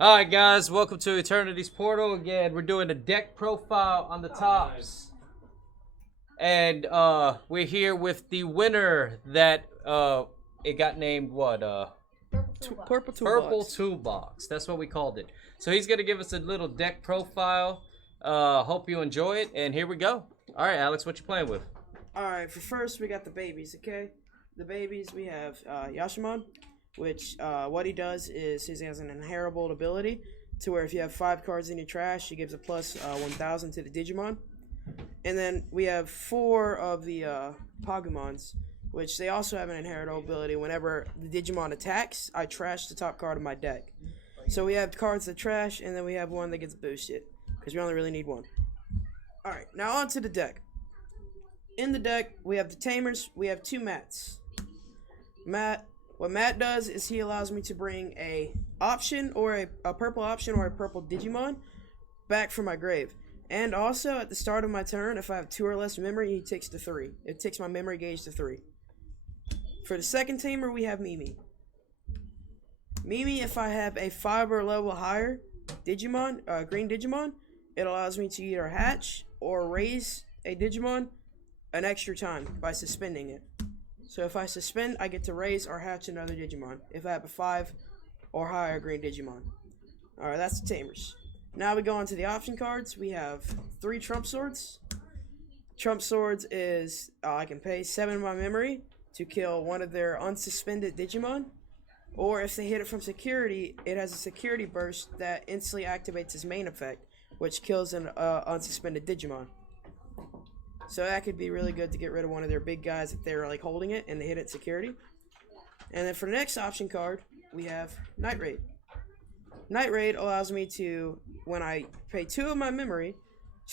Alright guys, welcome to Eternity's Portal again. We're doing a deck profile on the tops. And we're here with the winner that it got named what? Purple toolbox. Purple Toolbox. That's what we called it. So he's gonna give us a little deck profile. Hope you enjoy it, and here we go. Alright Alex, what you playing with? Alright, for first we got the babies, okay? The babies, we have Yashimon, which what he does is he has an inheritable ability to where if you have 5 cards in your trash, he gives a plus 1,000 to the Digimon. And then we have 4 of the Pagumons, which they also have an inheritable ability. Whenever the Digimon attacks, I trash the top card of my deck. So we have cards that trash, and then we have one that gets boosted, because we only really need one. Alright, now on to the deck. In the deck, we have the Tamers, we have 2 mats. What Matt does is he allows me to bring a option or a purple option or a purple Digimon back from my grave. And also at the start of my turn, if I have 2 or less memory, he takes to 3. It takes my memory gauge to 3. For the second tamer, we have Mimi. Mimi, if I have a 5 or level higher Digimon, green Digimon, it allows me to either hatch or raise a Digimon an extra time by suspending it. So if I suspend, I get to raise or hatch another Digimon if I have a 5 or higher green Digimon. Alright, that's the Tamers. Now we go on to the option cards. We have 3 Trump Swords. Trump Swords is, I can pay 7 of my memory to kill one of their unsuspended Digimon. Or if they hit it from security, it has a security burst that instantly activates its main effect, which kills an unsuspended Digimon. So that could be really good to get rid of one of their big guys if they're like holding it and they hit it security. And then for the next option card, we have Night Raid. Night Raid allows me to, when I pay 2 of my memory,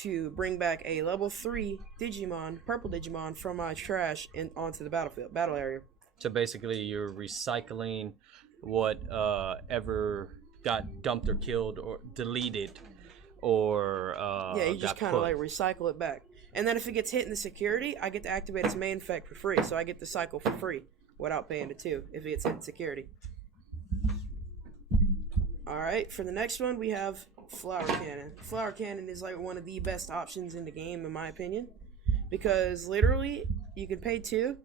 to bring back a level 3 Digimon, purple Digimon, from my trash onto the battle area. So basically you're recycling what ever got dumped or killed or deleted or yeah, you just kind of like recycle it back. And then if it gets hit in the security, I get to activate its main effect for free. So I get the cycle for free without paying it too if it gets hit in security. Alright, for the next one we have Flower Cannon. Flower Cannon is like one of the best options in the game in my opinion. Because literally, you can pay 2,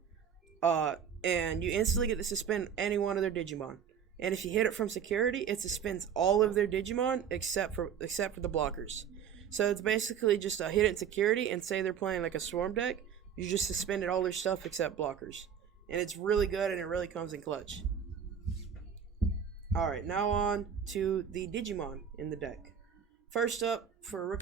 and you instantly get to suspend any one of their Digimon. And if you hit it from security, it suspends all of their Digimon except for the blockers. So it's basically just a hit in security, and say they're playing like a swarm deck, you just suspended all their stuff except blockers. And it's really good, and it really comes in clutch. Alright, now on to the Digimon in the deck. First up, for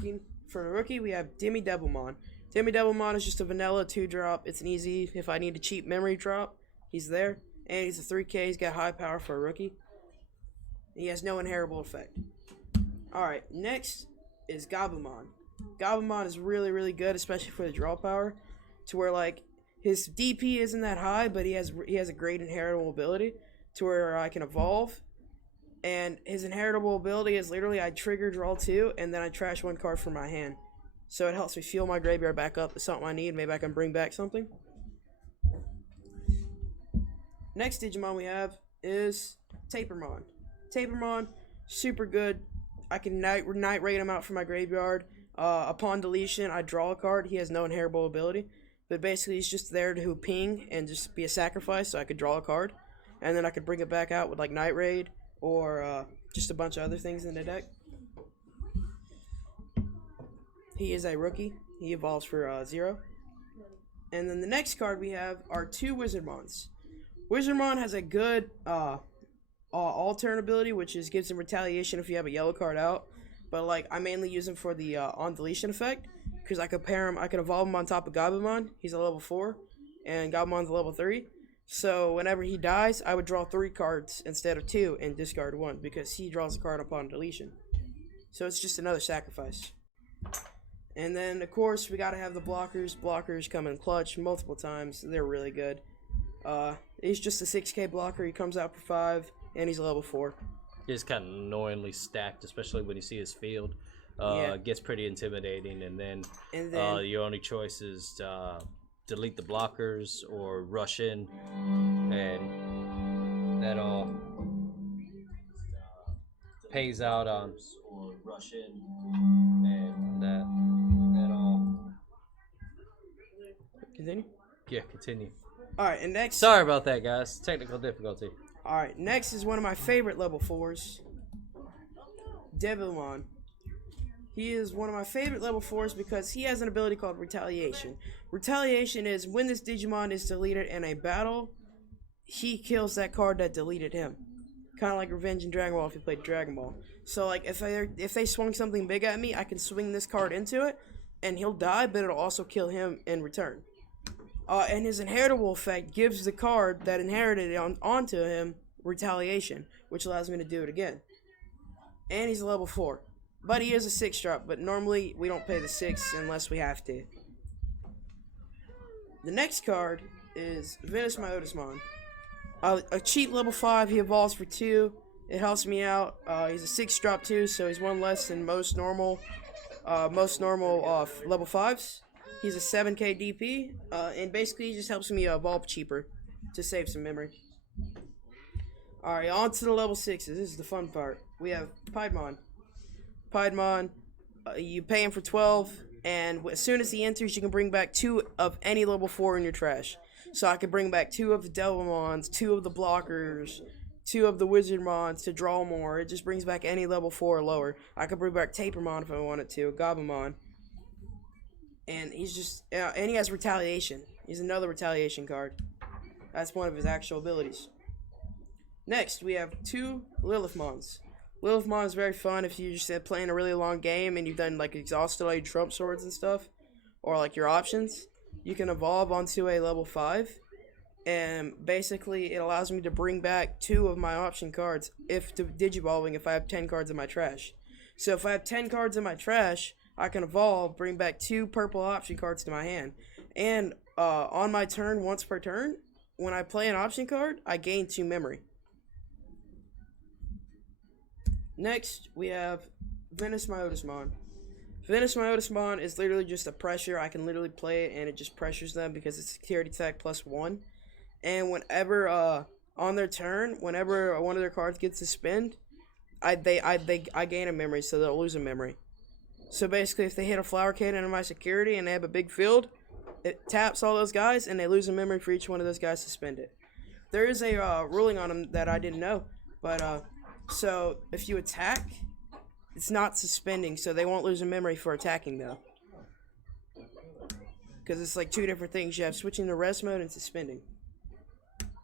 the rookie, we have Demi Devilmon. Demi Devilmon is just a vanilla 2-drop. It's an easy, if I need a cheap memory drop, he's there. And he's a 3K, he's got high power for a rookie. He has no inheritable effect. Alright, next is Gabumon. Gabumon is really, really good, especially for the draw power, to where like his DP isn't that high, but he has a great inheritable ability to where I can evolve. And his inheritable ability is literally I trigger draw 2, and then I trash 1 card from my hand. So it helps me fuel my graveyard back up to something I need. Maybe I can bring back something. Next Digimon we have is Tapermon. Tapermon, super good. I can night raid him out from my graveyard. Upon deletion, I draw a card. He has no inheritable ability. But basically, he's just there to ping and just be a sacrifice, so I could draw a card. And then I could bring it back out with like Night Raid or just a bunch of other things in the deck. He is a rookie. He evolves for 0. And then the next card we have are 2 Wizardmons. Wizardmon has a good all-turn ability, which is gives him retaliation if you have a yellow card out. But like I mainly use him for the on deletion effect, because I could pair him. I could evolve him on top of Gabumon. He's a level 4, and Gabumon's a level 3. So whenever he dies, I would draw 3 cards instead of 2 and discard 1 because he draws a card upon deletion. So it's just another sacrifice. And then of course we gotta have the blockers. Blockers come in clutch multiple times. They're really good. He's just a 6K blocker. He comes out for 5, and he's a level 4. He's kind of annoyingly stacked, especially when you see his field. Gets pretty intimidating, and then your only choice is delete the blockers or rush in, and that all pays out on or rush in and that. at all. Continue. Yeah, continue. All right, and next. Sorry about that, guys. Technical difficulty. All right, next is one of my favorite level 4s, Devimon. He is one of my favorite level 4s because he has an ability called Retaliation. Retaliation is when this Digimon is deleted in a battle, he kills that card that deleted him. Kind of like Revenge in Dragon Ball if you played Dragon Ball. So like if they swung something big at me, I can swing this card into it, and he'll die, but it'll also kill him in return. And his inheritable effect gives the card that inherited it onto him Retaliation, which allows me to do it again. And he's a level 4. But he is a 6-drop, but normally we don't pay the 6 unless we have to. The next card is Venus Myotismon. A cheap level 5, he evolves for 2. It helps me out. He's a 6-drop too, so he's one less than most normal level 5s. He's a 7k DP, and basically he just helps me evolve cheaper to save some memory. Alright, on to the level 6s. This is the fun part. We have Piedmon. Piedmon, you pay him for 12, and as soon as he enters, you can bring back 2 of any level 4 in your trash. So I could bring back 2 of the Devilmons, 2 of the Blockers, 2 of the Wizardmons to draw more. It just brings back any level 4 or lower. I could bring back Tapermon if I wanted to, Gabumon. And he's just, and he has Retaliation. He's another Retaliation card. That's one of his actual abilities. Next, we have 2 Lilithmons. Lilithmon is very fun if you're just playing a really long game and you've done like exhausted all your trump swords and stuff, or like your options. You can evolve onto a level 5, and basically it allows me to bring back 2 of my option cards if digivolving if I have 10 cards in my trash. So if I have 10 cards in my trash, I can evolve, bring back 2 purple option cards to my hand. And on my turn, once per turn, when I play an option card, I gain 2 memory. Next, we have Venus Myotismon. Venus Myotismon is literally just a pressure. I can literally play it, and it just pressures them because it's security attack +1. And whenever, on their turn, whenever one of their cards gets suspended, I gain a memory, so they'll lose a memory. So basically, if they hit a flower cannon in my security and they have a big field, it taps all those guys, and they lose a memory for each one of those guys suspended. There is a ruling on them that I didn't know, but so if you attack, it's not suspending, so they won't lose a memory for attacking though. Because it's like 2 different things. You have switching to rest mode and suspending.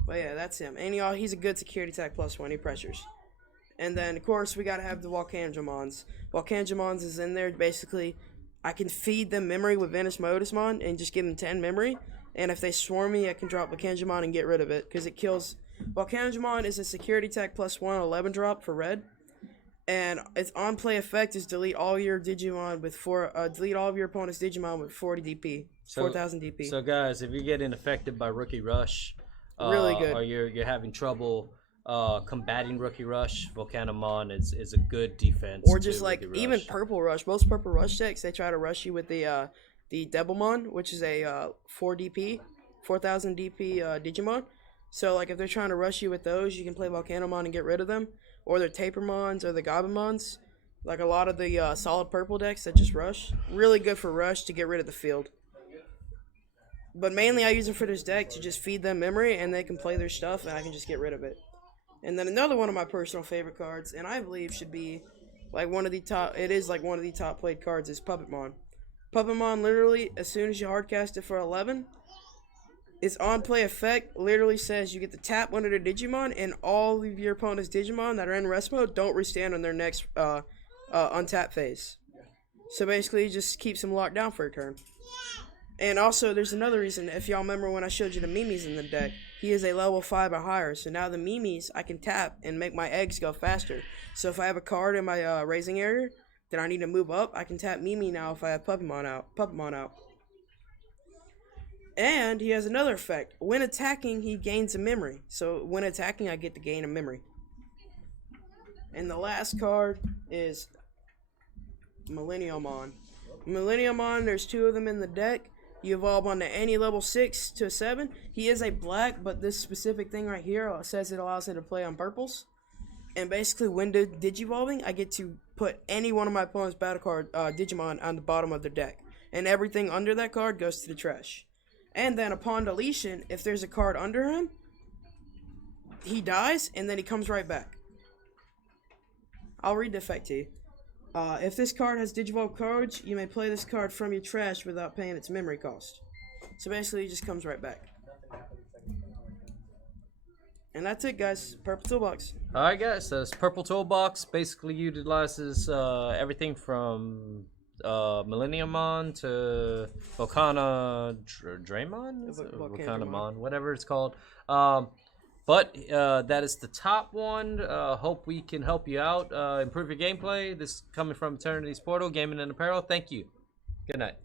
But yeah, that's him. And he's a good security attack +1. He pressures. And then, of course, we gotta have the Volcangemons. Volcangemons is in there. Basically, I can feed them memory with Venus Myotismon and just give them 10 memory. And if they swarm me, I can drop Volcangemon and get rid of it. Because it kills... Volcangemon is a security attack +1 11-drop for red. And its on-play effect is delete all your Digimon with delete all of your opponent's Digimon with 40 DP. 4,000 DP. So guys, if you're getting affected by Rookie Rush... really good. Or you're having trouble... combating Rookie Rush, Volcanomon is a good defense. Or just like even Purple Rush. Most Purple Rush decks, they try to rush you with the Devilmon, which is a 4 DP, 4,000 DP Digimon. So like if they're trying to rush you with those, you can play Volcanomon and get rid of them. Or the Tapermons or the Gabumons. Like a lot of the solid purple decks that just rush. Really good for rush to get rid of the field. But mainly I use them for this deck to just feed them memory and they can play their stuff and I can just get rid of it. And then another one of my personal favorite cards, and I believe should be like one of the top, it is like one of the top played cards, is Puppetmon. Puppetmon literally, as soon as you hardcast it for 11, its on-play effect literally says you get to tap one of their Digimon, and all of your opponent's Digimon that are in rest mode don't restand on their next untap phase. So basically, it just keeps them locked down for a turn. And also, there's another reason. If y'all remember when I showed you the Mimis in the deck, he is a level 5 or higher. So now the Mimis, I can tap and make my eggs go faster. So if I have a card in my raising area that I need to move up, I can tap Mimi now if I have Puppetmon out. And he has another effect. When attacking, he gains a memory. So when attacking, I get to gain a memory. And the last card is Millenniumon. Millenniumon, there's 2 of them in the deck. You evolve onto any level 6 to 7. He is a black, but this specific thing right here says it allows him to play on purples. And basically, when digivolving, I get to put any one of my opponent's battle card Digimon on the bottom of their deck. And everything under that card goes to the trash. And then upon deletion, if there's a card under him, he dies, and then he comes right back. I'll read the effect to you. If this card has Digivolve codes, you may play this card from your trash without paying its memory cost. So basically, he just comes right back. And that's it, guys. Purple Toolbox. Alright, guys, so this Purple Toolbox basically utilizes everything from Millenniumon to Volcana Draymon? Volcanamon, whatever it's called. But that is the top one. Hope we can help you out, improve your gameplay. This is coming from Eternity's Portal, Gaming and Apparel. Thank you. Good night.